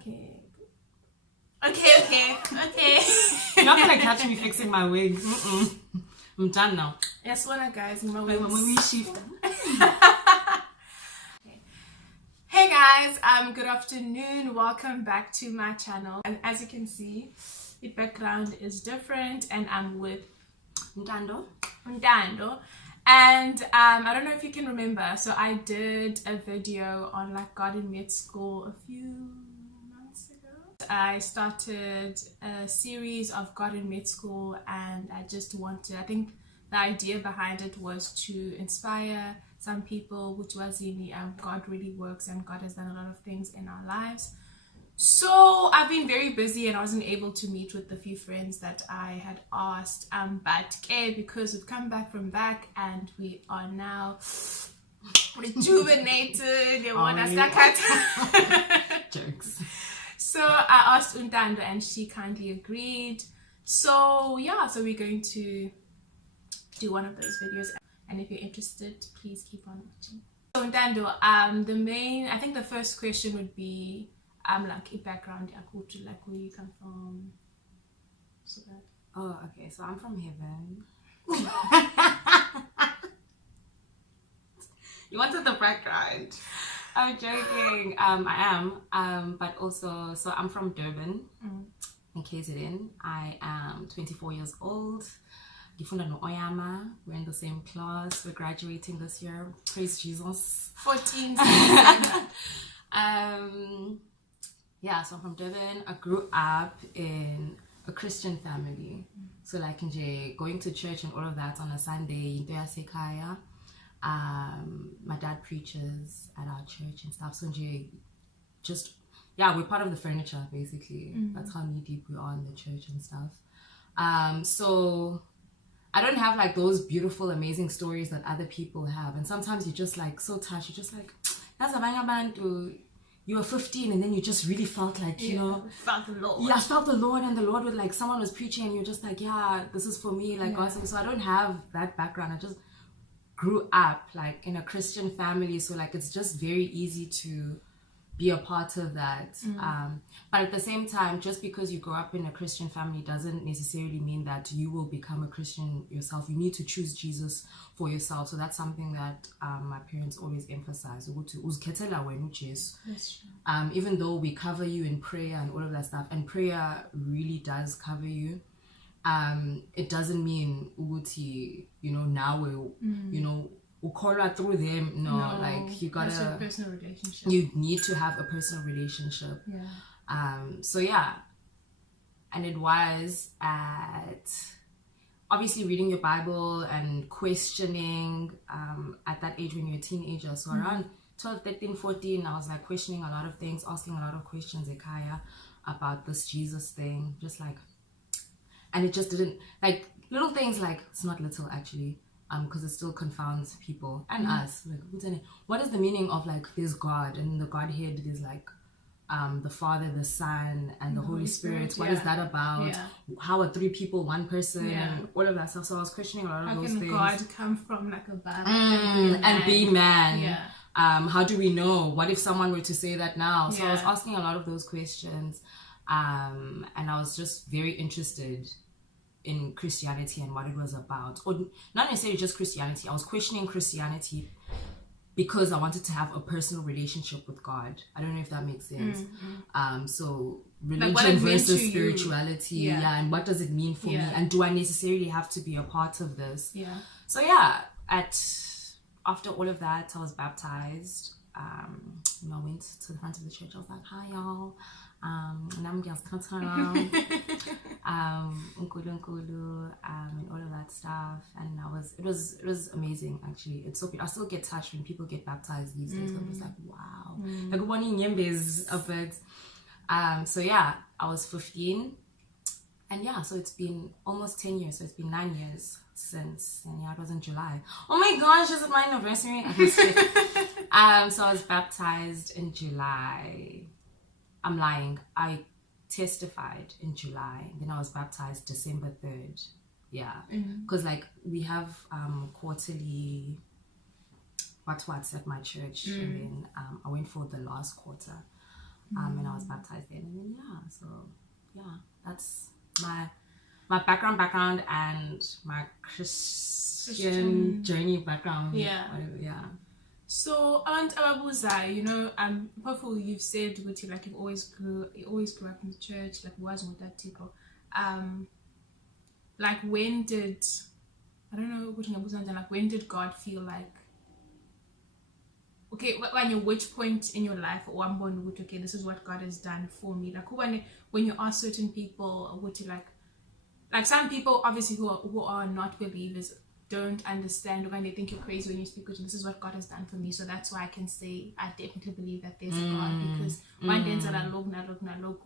Okay. Okay. You're not gonna catch me fixing my wig. I'm done now. Yes, one guys. My Wait, when we shift. Hey guys, good afternoon. Welcome back to my channel. And as you can see, the background is different, and I'm with Ntando. And I don't know if you can remember, so I did a video on like God in Med School a few months ago. I started a series of God in Med School, and I think the idea behind it was to inspire some people, which was in God really works and God has done a lot of things in our lives. So I've been very busy and I wasn't able to meet with the few friends that I had asked, but because we've come back from back and we are now rejuvenated, Jokes. So I asked Ntando and she kindly agreed. So yeah, so we're going to do one of those videos, and if you're interested, please keep on watching. So Ntando, I think the first question would be like a background, like where you come from, so that. Oh, okay. So I'm from heaven. You wanted the background. I'm joking. I am. But also, so I'm from Durban, in KZN. I am 24 years old. We're in the same class. We're graduating this year. Praise Jesus. 14. Yeah, so I'm from Durban. I grew up in a Christian family. So like going to church and all of that on a Sunday, my dad preaches at our church and stuff. So we're part of the furniture basically. That's how knee deep we are in the church and stuff. So I don't have like those beautiful, amazing stories that other people have. And sometimes you're just like so touched. You're just like, that's a band. You were 15 and then you just really felt like, felt the Lord. Yeah, I felt the Lord, and the Lord would like, someone was preaching and you're just like, yeah, this is for me, like God. So I don't have that background. I just grew up like in a Christian family. So like, it's just very easy to be a part of that. But at the same time, just because you grow up in a Christian family doesn't necessarily mean that you will become a Christian yourself. You need to choose Jesus for yourself. So that's something that my parents always emphasize. Even though we cover you in prayer and all of that stuff, and prayer really does cover you, it doesn't mean now we'll call out through them. No, like you gotta. That's a personal relationship. You need to have a personal relationship. Yeah. So yeah, and it was at obviously reading your Bible and questioning at that age when you're a teenager. So around 12, 13, 14, I was like questioning a lot of things, asking a lot of questions Ekaya about this Jesus thing, just like, and it just didn't, like little things like, it's not little actually, because it still confounds people and us. Like, what is the meaning of like there's God, and in the Godhead there's like the Father, the Son, and the Holy Spirit. What is that about? Yeah. How are three people one person? Yeah. And all of that stuff. So I was questioning a lot of those things. How can God come from like a Bible and be man? Yeah. How do we know? What if someone were to say that now? So I was asking a lot of those questions, and I was just very interested in Christianity and what it was about, or not necessarily just Christianity. I was questioning Christianity because I wanted to have a personal relationship with God. I don't know if that makes sense. So religion like versus spirituality, and what does it mean for me, and do I necessarily have to be a part of this? So after all of that, I was baptized. I went to the front of the church. I was like, hi y'all, and all of that stuff, and it was amazing actually. It's so good. I still get touched when people get baptized these days. I'm just like, wow, like one in Yembes of it. So yeah, I was 15, and so it's been almost 10 years. So it's been 9 years since, and it was in July. Oh my gosh, is it my anniversary? So I was baptized in July. I'm lying. I testified in July, then I was baptized December 3rd. Because like we have quarterly what's at my church, and then I went for the last quarter. and I was baptized then. And then so that's my background and my Christian journey background. Whatever. So, Aunt Ababuza, you know, hopefully you've said with you, like you always grew up in the church, like was with that people. Like when did God feel like, okay, which point in your life okay, this is what God has done for me? Like when you ask certain people, would you like some people obviously who are not believers don't understand, or when they think you're crazy when you speak with them, this is what God has done for me. So that's why I can say I definitely believe that there's a God, because one day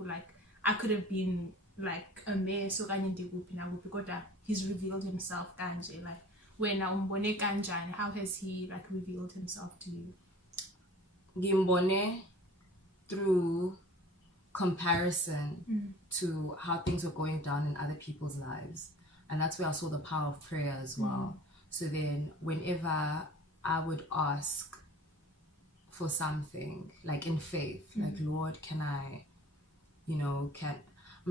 like I could have been like a mayor, so he's revealed himself kanje. Like when how has he like revealed himself to you? Gimbone through comparison to how things were going down in other people's lives. And that's where I saw the power of prayer as well. So then whenever I would ask for something, like in faith, like, Lord, can I, I'm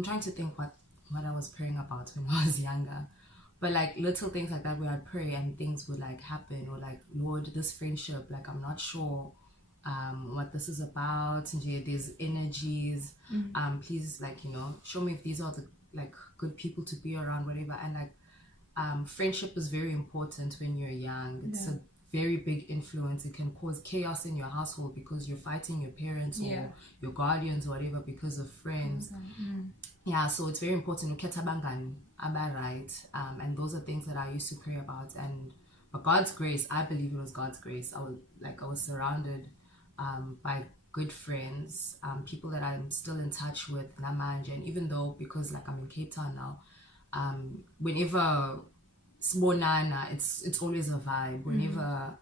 trying to think what I was praying about when I was younger. But like little things like that where I'd pray and things would like happen, or like, Lord, this friendship, like I'm not sure what this is about, and there's energies, please, like, show me if these are the like good people to be around, whatever. And like friendship is very important when you're young. It's a very big influence. It can cause chaos in your household because you're fighting your parents or your guardians or whatever because of friends. So it's very important. And those are things that I used to pray about. And but God's grace, I believe it was God's grace. I was surrounded by good friends, people that I'm still in touch with, Namanje. And even though, because like I'm in Cape Town now, whenever Smonana, it's always a vibe. Whenever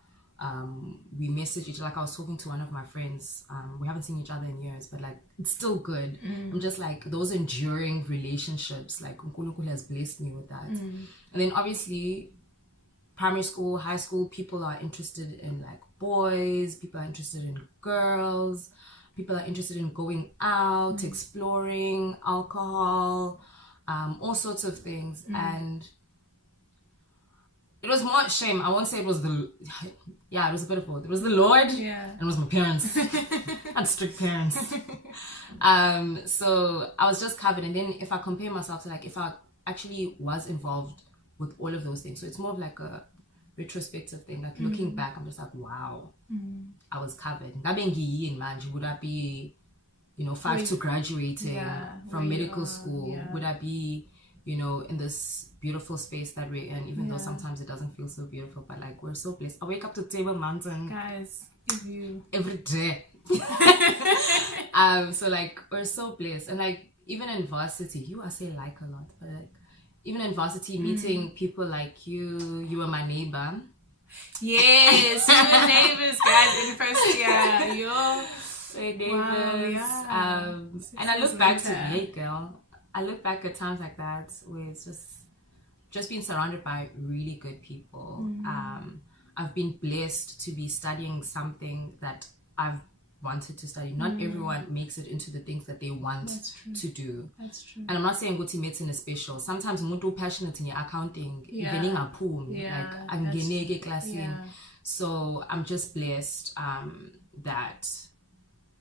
we message each other, like I was talking to one of my friends, we haven't seen each other in years, but like it's still good. I'm just like, those enduring relationships, like Nkulunkulu has blessed me with that. And then obviously primary school, high school, people are interested in like boys, people are interested in girls, people are interested in going out, exploring, alcohol, all sorts of things. And it was more shame. I won't say it was it was a bit of both. It was the Lord and it was my parents. I had strict parents. So I was just covered. And then if I compare myself to like if I actually was involved with all of those things, so it's more of like a retrospective thing, like looking back, I'm just like, wow, I was covered. Would I be 5 to graduating from medical school? Would I be in this beautiful space that we're in, even though sometimes it doesn't feel so beautiful, but like we're so blessed. I wake up to Table Mountain, guys, every day. So like we're so blessed. And like even in varsity, you I say like a lot, but like even in varsity, meeting people like you were my neighbor. Yes, we were neighbors, guys, in first year. We're neighbors. Wow, and I look back to, hey girl, I look back at times like that where it's just being surrounded by really good people. I've been blessed to be studying something that I've wanted to study. Not everyone makes it into the things that they want to do. That's true. And I'm not saying Guti medicine is special. Sometimes I'm passionate in accounting, even a pool, like I'm getting class in. So I'm just blessed that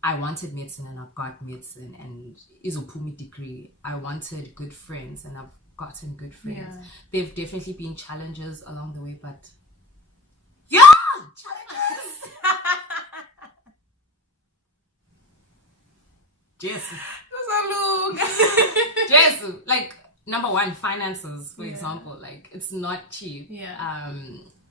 I wanted medicine and I've got medicine and is a Pumi degree. I wanted good friends and I've gotten good friends. There've definitely been challenges along the way, but challenges. Jesu. Jesu. Like number one, finances, for example, like it's not cheap.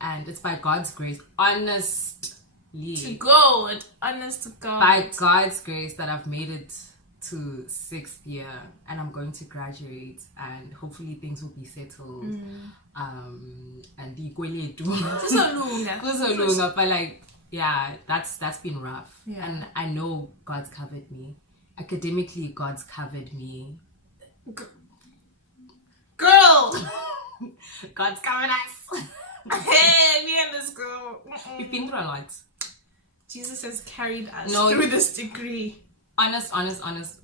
And it's by God's grace, honest to God, honest to God, by God's grace that I've made it to 6th year and I'm going to graduate and hopefully things will be settled. And the but like that's been rough. And I know God's covered me. Academically, God's covered me. Girl! God's covered us. Hey, me and this girl. We've been through a lot. Jesus has carried us through this degree. honest,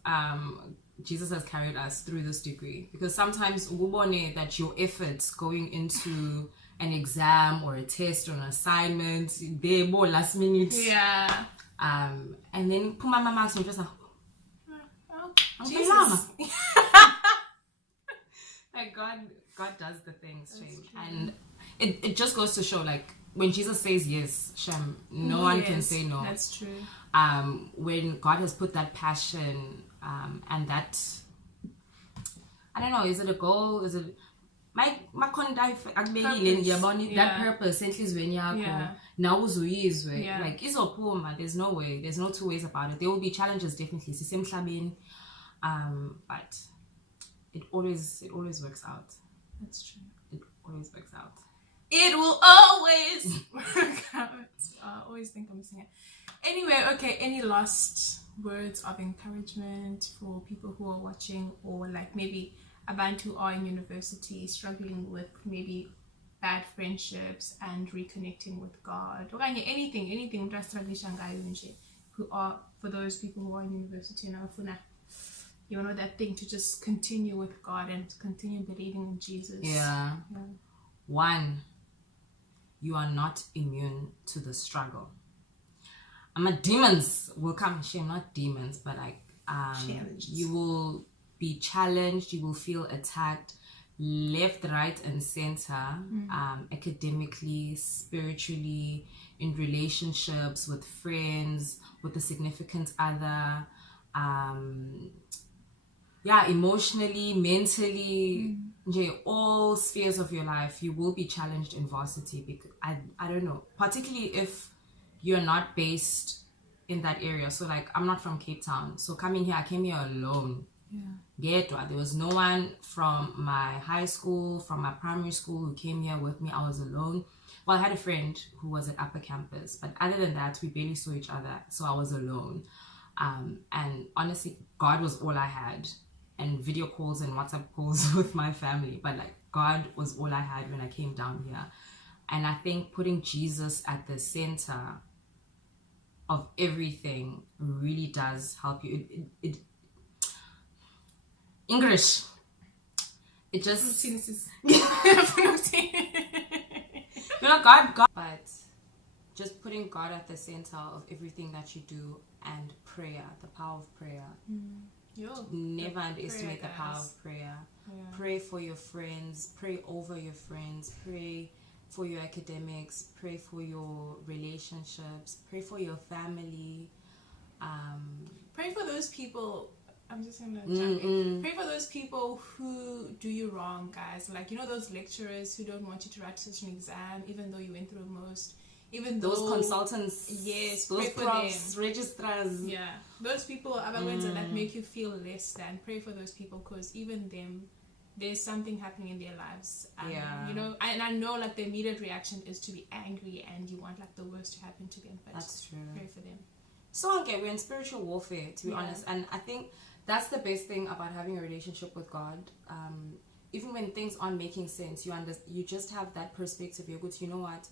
Jesus has carried us through this degree, because sometimes ubone that your efforts going into an exam or a test or an assignment, they more last minute. Yeah. And then puma mama marks and just like, Oh, I'm Jesus. like God does the things, Shame. And it just goes to show, like, when Jesus says yes, Shem, no one can say no. That's true. When God has put that passion and that, I don't know, is it a goal? Is it my purpose. That purpose enhlizweni yakho now uzuyizwe, like izophuma. There's no way, there's no two ways about it. There will be challenges, definitely, but it always works out. That's true. It always works out. It will always work out. I always think I'm singing. Anyway, okay, any last words of encouragement for people who are watching, or like maybe abantu who are in university struggling with maybe bad friendships and reconnecting with God, or anything who are, for those people who are in university now, you know, that thing to just continue with God and continue believing in Jesus. Yeah. One, you are not immune to the struggle. Demons will come. Shame, not demons, but like you will be challenged. You will feel attacked, left, right, and center. Academically, spiritually, in relationships with friends, with a significant other. Emotionally, mentally, all spheres of your life, you will be challenged in varsity. Because I don't know, particularly if you're not based in that area. So like, I'm not from Cape Town, so I came here alone. There was no one from my high school, from my primary school who came here with me. I was alone. Well, I had a friend who was at upper campus, but other than that, we barely saw each other, so I was alone. And honestly, God was all I had, and video calls and WhatsApp calls with my family, but like, God was all I had when I came down here. And I think putting Jesus at the center of everything really does help you. It English, it just God, but just putting God at the center of everything that you do, and prayer, the power of prayer. Never underestimate the power of prayer. Pray for your friends, pray over your friends, pray for your academics, pray for your relationships, pray for your family. Pray for those people. I'm just gonna jump in. Pray for those people who do you wrong, guys. Like, you know, those lecturers who don't want you to write such an exam, even though you went through most. Even those consultants, yes, those profs, registrars, those people are the ones that make you feel less than. Pray for those people, because even them, there's something happening in their lives. You know, and I know like the immediate reaction is to be angry and you want like the worst to happen to them. But that's true. Pray for them. So okay, we're in spiritual warfare, to be honest, and I think that's the best thing about having a relationship with God. Even when things aren't making sense, you just have that perspective. You're good. You know what?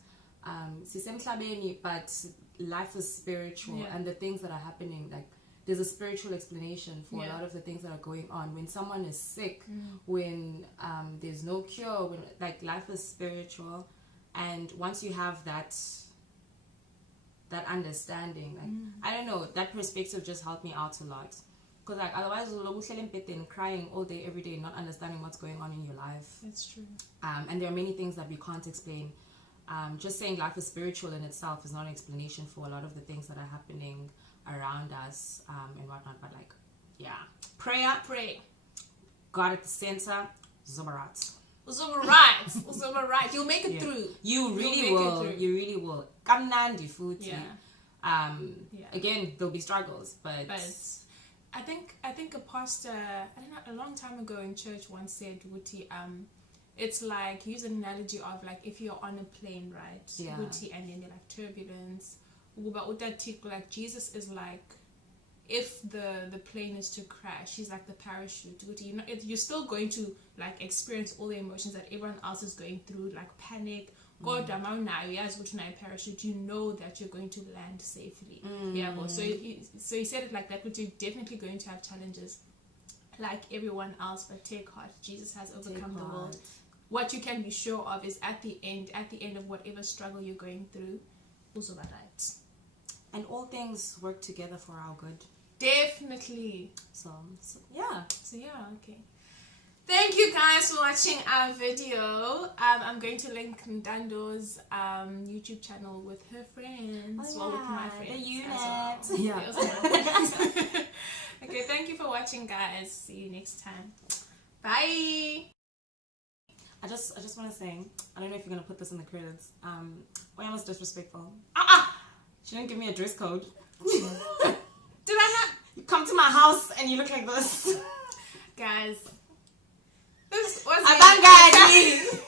But life is spiritual, and the things that are happening, like, there's a spiritual explanation for a lot of the things that are going on. When someone is sick, when there's no cure, when like life is spiritual, and once you have that understanding, like I don't know, that perspective just helped me out a lot. Because like otherwise we'll crying all day every day, not understanding what's going on in your life. That's true. And there are many things that we can't explain. Just saying life is spiritual in itself is not an explanation for a lot of the things that are happening around us and whatnot. But like, pray, God at the center, Zobarat. You'll make it through. You really will. Kamnandi futhi. Again, there'll be struggles, but I think a pastor, I don't know, a long time ago in church once said, Wuti, it's like, use an analogy of like if you're on a plane, right? Wuti, and then there's like turbulence. Like Jesus is like, if the plane is to crash, he's like the parachute. You're still going to like experience all the emotions that everyone else is going through, like panic, kodwa mawunayo yazi ukuthi unayo parachute, you know that you're going to land safely. So he said it like that, but you're definitely going to have challenges like everyone else, but take heart, Jesus has overcome the world. What you can be sure of is at the end of whatever struggle you're going through, also right. And all things work together for our good. Definitely. So yeah, okay. Thank you guys for watching our video. I'm going to link Ntando's YouTube channel with her friends. Well, with my friends. The unit. Well. Yeah. Okay, thank you for watching, guys. See you next time. Bye. I just want to say, I don't know if you're gonna put this in the credits. Oya was disrespectful. She didn't give me a dress code. Did I not? You come to my house and you look like this, guys. This was Mpangase.